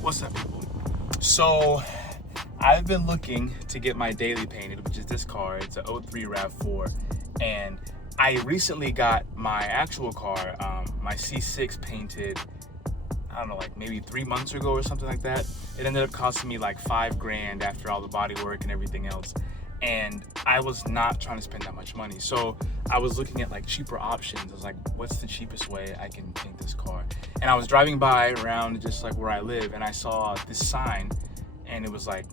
What's up, people? So I've been looking to get my daily painted, which is this car. It's a 03 RAV4, and I recently got my actual car, my C6, painted, I don't know, like maybe 3 months ago or something like that. It ended up costing me like $5,000 after all the body work and everything else. And I was not trying to spend that much money. So I was looking at like cheaper options. I was like, what's the cheapest way I can paint this car? And I was driving by around just like where I live, and I saw this sign, and it was like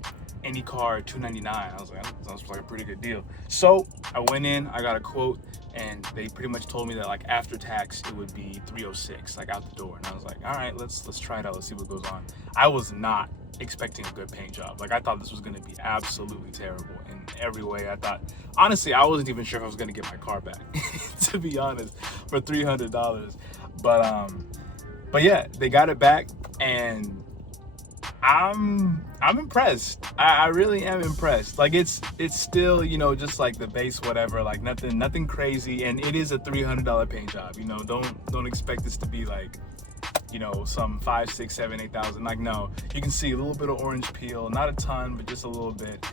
any car $299. I was like, that sounds like a pretty good deal. So I went in, I got a quote, and they pretty much told me that like after tax it would be $306, like out the door. And I was like, all right, let's try it out, let's see what goes on. I was not expecting a good paint job. Like, I thought this was going to be absolutely terrible in every way. I thought, honestly, I wasn't even sure if I was going to get my car back to be honest, for $300. But yeah, they got it back, and I'm impressed. I really am impressed. Like, it's still, you know, just like the base whatever, like nothing crazy, and it is a $300 paint job. You know, don't expect this to be like, you know, some 5, 6, 7, 8,000. Like, no, you can see a little bit of orange peel, not a ton, but just a little bit.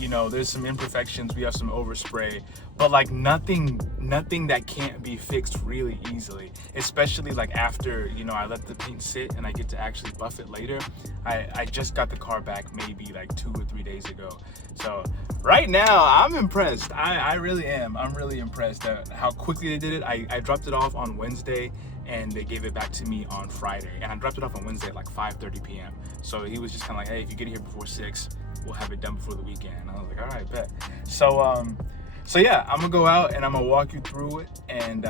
You know, there's some imperfections. We have some overspray, but like nothing that can't be fixed really easily, especially like after, you know, I let the paint sit and I get to actually buff it later. I just got the car back maybe like 2 or 3 days ago. So right now I'm impressed. I really am. I'm really impressed at how quickly they did it. I dropped it off on Wednesday, and they gave it back to me on Friday, and I dropped it off on Wednesday at like 5:30 p.m. So he was just kind of like, hey, if you get here before 6, we'll have it done before the weekend. And I was like, all right, bet. So yeah, I'm gonna go out and I'm gonna walk you through it, and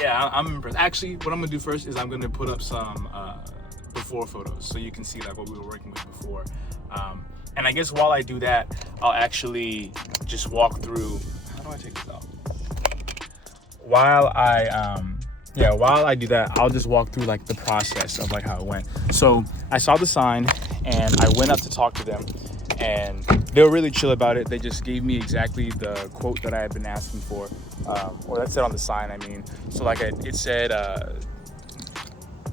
yeah, I'm impressed. Actually, what I'm gonna do first is I'm gonna put up some before photos so you can see like what we were working with before. And I guess while I do that, I'll actually just walk through. How do I take this out? While I do that, I'll just walk through like the process of like how it went. So I saw the sign and I went up to talk to them, and they were really chill about it. They just gave me exactly the quote that I had been asking for, or that said on the sign, I mean. So like it said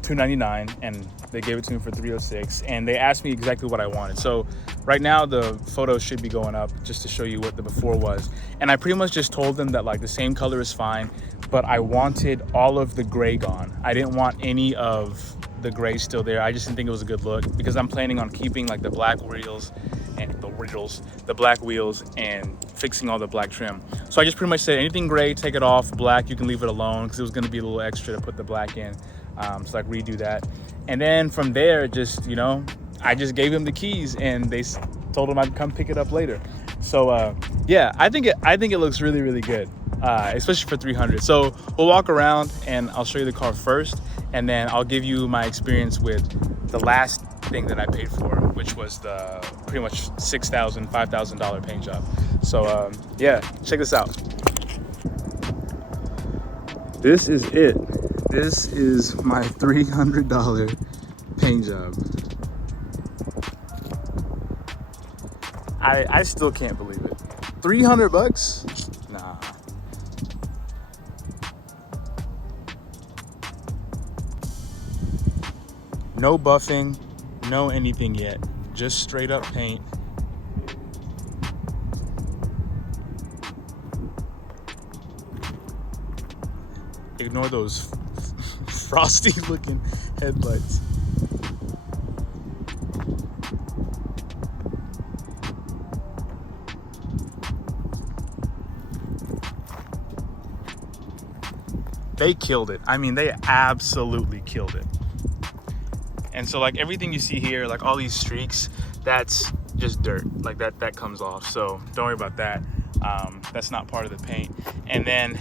$299, and they gave it to me for $306, and they asked me exactly what I wanted. So right now the photos should be going up just to show you what the before was, and I pretty much just told them that like the same color is fine, but I wanted all of the gray gone. I didn't want any of the gray still there. I just didn't think it was a good look, because I'm planning on keeping like the black wheels and the black wheels, and fixing all the black trim. So I just pretty much said anything gray, take it off. Black, you can leave it alone, because it was going to be a little extra to put the black in. So like redo that, and then from there, just, you know, I just gave him the keys, and they told him I'd come pick it up later. So yeah, I think it looks really, really good, especially for $300. So we'll walk around and I'll show you the car first, and then I'll give you my experience with the last thing that I paid for, which was the pretty much $6,000, $5,000 paint job. So yeah, check this out. This is it. This is my $300 paint job. I still can't believe it. $300? Nah. No buffing, no anything yet. Just straight up paint. Ignore those frosty looking headlights. They killed it. I mean, they absolutely killed it. And so like everything you see here, like all these streaks, that's just dirt. Like that comes off. So don't worry about that. That's not part of the paint. And then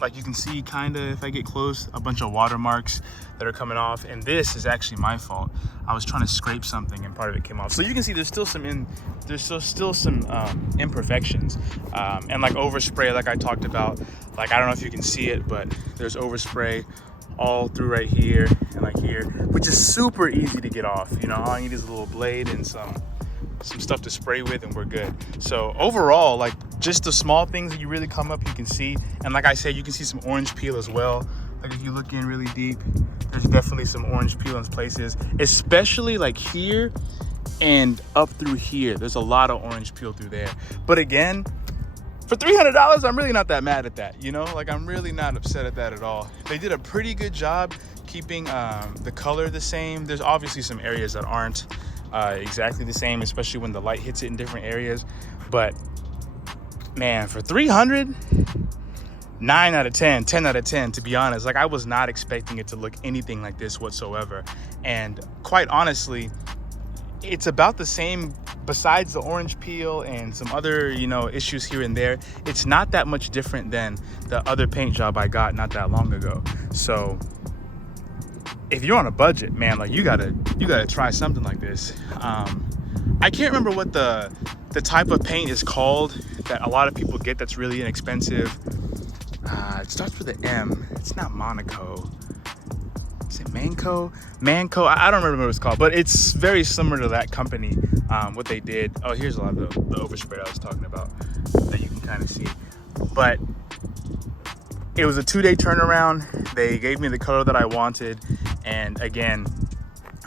like you can see kind of, if I get close, a bunch of watermarks that are coming off, and this is actually my fault. I was trying to scrape something and part of it came off. So you can see there's still some imperfections, and like overspray, like I talked about. Like, I don't know if you can see it, but there's overspray all through right here and like here, which is super easy to get off. You know, all I need is a little blade and some stuff to spray with, and we're good. So overall, like just the small things that you really come up, you can see. And like I said, you can see some orange peel as well Like if you look in really deep, there's definitely some orange peel in places, especially like here and up through here. There's a lot of orange peel through there. But again, for $300, I'm really not that mad at that, you know? Like I'm really not upset at that at all. They did a pretty good job keeping the color the same. There's obviously some areas that aren't exactly the same, especially when the light hits it in different areas. But man, for 300, 9 out of 10, 10 out of 10, to be honest. Like I was not expecting it to look anything like this whatsoever. And quite honestly, it's about the same besides the orange peel and some other, you know, issues here and there. It's not that much different than the other paint job I got not that long ago. So if you're on a budget, man, like you gotta try something like this. I can't remember what the type of paint is called that a lot of people get that's really inexpensive. It starts with an M. It's not MAACO. Is it MAACO? MAACO? I don't remember what it's called, but it's very similar to that company, what they did. Oh, here's a lot of the overspray I was talking about that you can kind of see. But it was a 2-day turnaround. They gave me the color that I wanted. And again,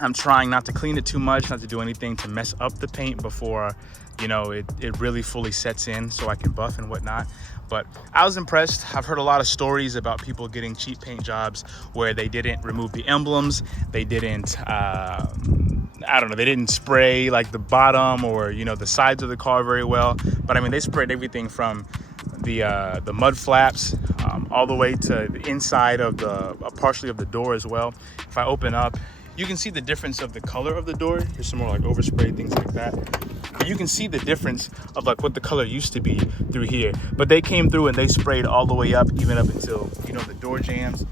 I'm trying not to clean it too much, not to do anything to mess up the paint before, you know, it really fully sets in so I can buff and whatnot. But I was impressed. I've heard a lot of stories about people getting cheap paint jobs where they didn't remove the emblems. They didn't, I don't know, they didn't spray like the bottom or, you know, the sides of the car very well. But I mean, they sprayed everything from the mud flaps all the way to the inside of partially of the door as well. If I open up, you can see the difference of the color of the door. Here's some more like overspray, things like that. But you can see the difference of like what the color used to be through here. But they came through and they sprayed all the way up, even up until, you know, the door jambs,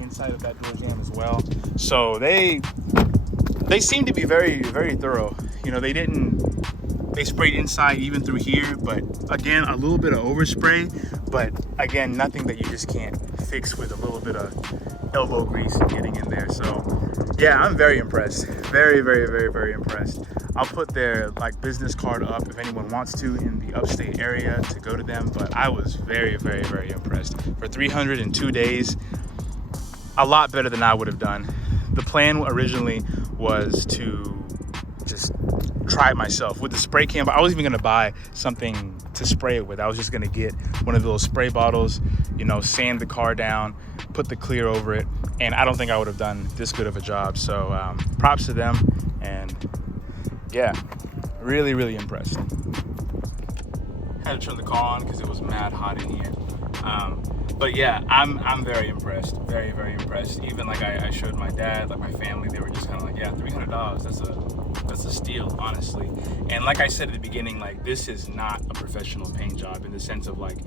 inside of that door jamb as well. So they seem to be very, very thorough. You know, they sprayed inside even through here, but again, a little bit of overspray, but again, nothing that you just can't fix with a little bit of elbow grease getting in there. So yeah, I'm very impressed. Very, very, very, very impressed. I'll put their like business card up if anyone wants to in the upstate area to go to them, but I was very, very, very impressed. For 302 days, a lot better than I would have done. The plan originally was to just try it myself with the spray can, but I wasn't even gonna buy something to spray it with. I was just gonna get one of those spray bottles, you know, sand the car down, put the clear over it, and I don't think I would have done this good of a job. So props to them, and yeah, really, really impressed. Had to turn the car on because it was mad hot in here. But yeah, I'm very impressed. Very, very impressed. Even like I showed my dad, like my family, they were just kind of like, yeah, $300, that's a steal, honestly. And like I said at the beginning, like this is not a professional paint job in the sense of like,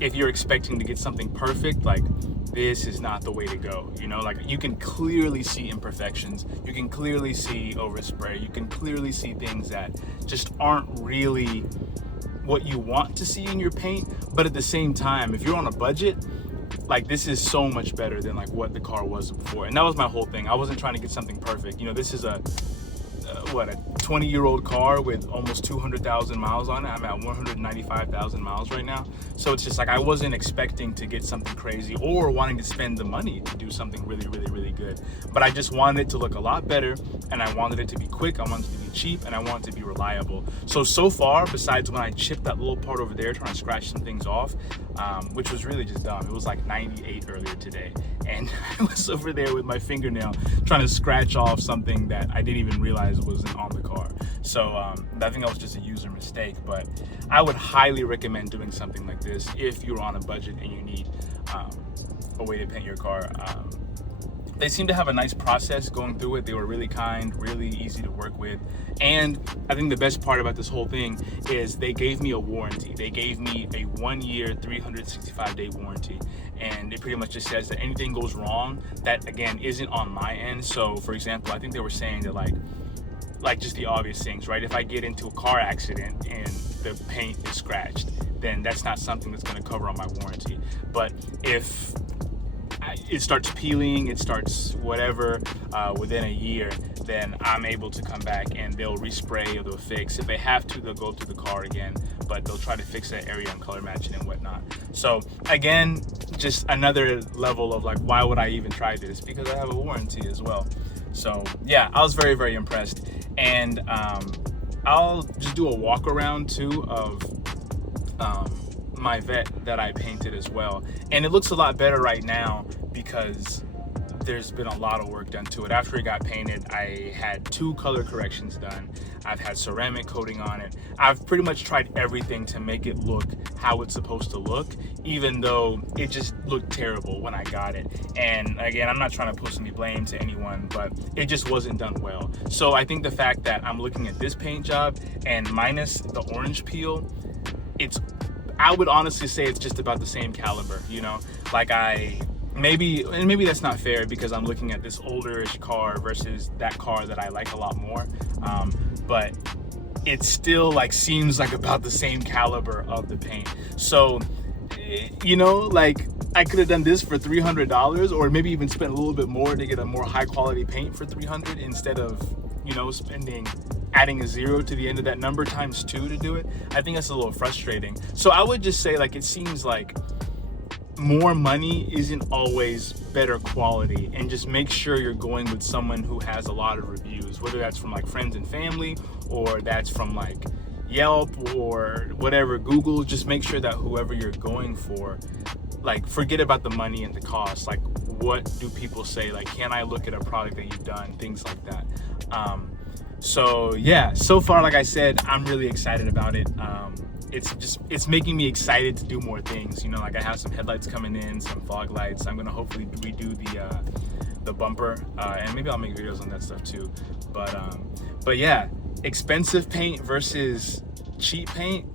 if you're expecting to get something perfect, like this is not the way to go. You know, like you can clearly see imperfections. You can clearly see overspray. You can clearly see things that just aren't really what you want to see in your paint. But at the same time, if you're on a budget, like this is so much better than like what the car was before. And that was my whole thing. I wasn't trying to get something perfect. You know, this is a 20-year-old car with almost 200,000 miles on it. I'm at 195,000 miles right now. So it's just like I wasn't expecting to get something crazy or wanting to spend the money to do something really, really, really good. But I just wanted it to look a lot better, and I wanted it to be quick, I wanted it to be cheap, and I wanted it to be reliable. So far, besides when I chipped that little part over there trying to scratch some things off, which was really just dumb. It was like 98 earlier today, and I was over there with my fingernail trying to scratch off something that I didn't even realize wasn't on the car. So I think that was just a user mistake, but I would highly recommend doing something like this if you're on a budget and you need a way to paint your car. They seem to have a nice process going through it. They were really kind, really easy to work with. And I think the best part about this whole thing is they gave me a warranty. They gave me a 1-year, 365-day warranty. And it pretty much just says that anything goes wrong, that again, isn't on my end. So for example, I think they were saying that like just the obvious things, right? If I get into a car accident and the paint is scratched, then that's not something that's gonna cover on my warranty. But if it starts peeling, it starts whatever within a year, then I'm able to come back and they'll respray or they'll fix. If they have to, they'll go through the car again, but they'll try to fix that area and color match it and whatnot. So again, just another level of like, why would I even try this? Because I have a warranty as well. So yeah, I was very, very impressed. And I'll just do a walk around too of my vet that I painted as well. And it looks a lot better right now because there's been a lot of work done to it. After it got painted, I had 2 color corrections done. I've had ceramic coating on it. I've pretty much tried everything to make it look how it's supposed to look, even though it just looked terrible when I got it. And again, I'm not trying to post any blame to anyone, but it just wasn't done well. So I think the fact that I'm looking at this paint job and minus the orange peel, I would honestly say it's just about the same caliber, you know? Like maybe that's not fair because I'm looking at this olderish car versus that car that I like a lot more. But it still like seems like about the same caliber of the paint. So, you know, like I could have done this for $300 or maybe even spent a little bit more to get a more high quality paint for $300 instead of, you know, adding a 0 to the end of that number times 2 to do it. I think that's a little frustrating. So I would just say like, it seems like more money isn't always better quality, and just make sure you're going with someone who has a lot of reviews, whether that's from like friends and family or that's from like Yelp or whatever, Google. Just make sure that whoever you're going for, like, forget about the money and the cost. Like, what do people say? Like, can I look at a product that you've done? Things like that. So yeah, so far, like I said, I'm really excited about it. It's making me excited to do more things. You know, like I have some headlights coming in, some fog lights. I'm gonna hopefully redo the bumper, and maybe I'll make videos on that stuff too. But yeah, expensive paint versus cheap paint.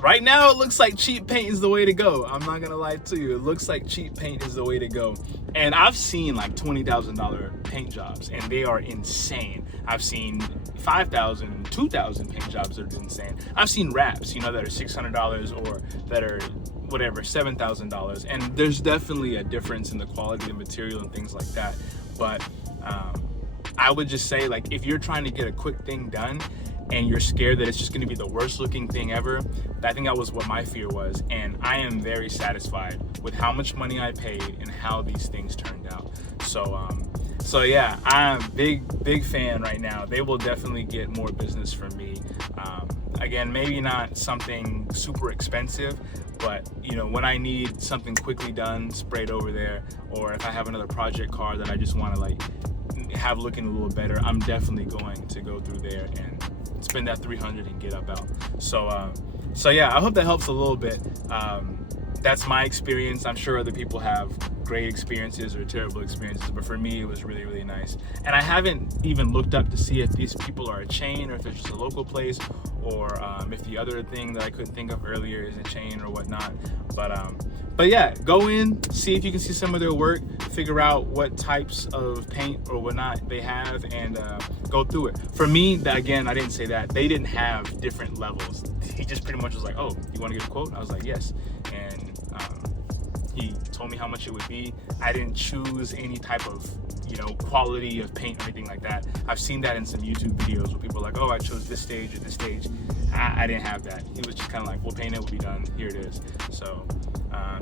Right now, it looks like cheap paint is the way to go. I'm not gonna lie to you. It looks like cheap paint is the way to go. And I've seen like $20,000 paint jobs, and they are insane. I've seen $5,000, $2,000 paint jobs that are insane. I've seen wraps, you know, that are $600 or that are whatever, $7,000. And there's definitely a difference in the quality of material and things like that. But I would just say, like, if you're trying to get a quick thing done, and you're scared that it's just going to be the worst looking thing ever, I think that was what my fear was. And I am very satisfied with how much money I paid and how these things turned out. So yeah, I'm a big fan right now. They will definitely get more business from me. Again, maybe not something super expensive, but you know, when I need something quickly done, sprayed over there, or if I have another project car that I just want to like have looking a little better, I'm definitely going to go through there and spend that $300 and get up out. So yeah, I hope that helps a little bit. That's my experience. I'm sure other people have great experiences or terrible experiences, but for me, it was really, really nice. And I haven't even looked up to see if these people are a chain or if it's just a local place, or if the other thing that I couldn't think of earlier is a chain or whatnot. But yeah, go in, see if you can see some of their work, figure out what types of paint or whatnot they have, and go through it. For me, again, I didn't say that. They didn't have different levels. He just pretty much was like, oh, you want to get a quote? I was like, yes. And he told me how much it would be. I didn't choose any type of, you know, quality of paint or anything like that. I've seen that in some YouTube videos where people are like, oh, I chose this stage or this stage. I didn't have that. He was just kind of like, we'll paint it, we'll be done. Here it is. So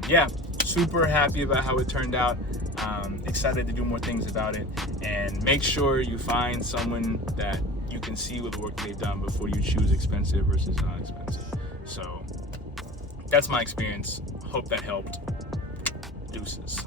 yeah, super happy about how it turned out. Excited to do more things about it, and make sure you find someone that you can see with the work they've done before you choose expensive versus not expensive. So that's my experience. Hope that helped. Deuces.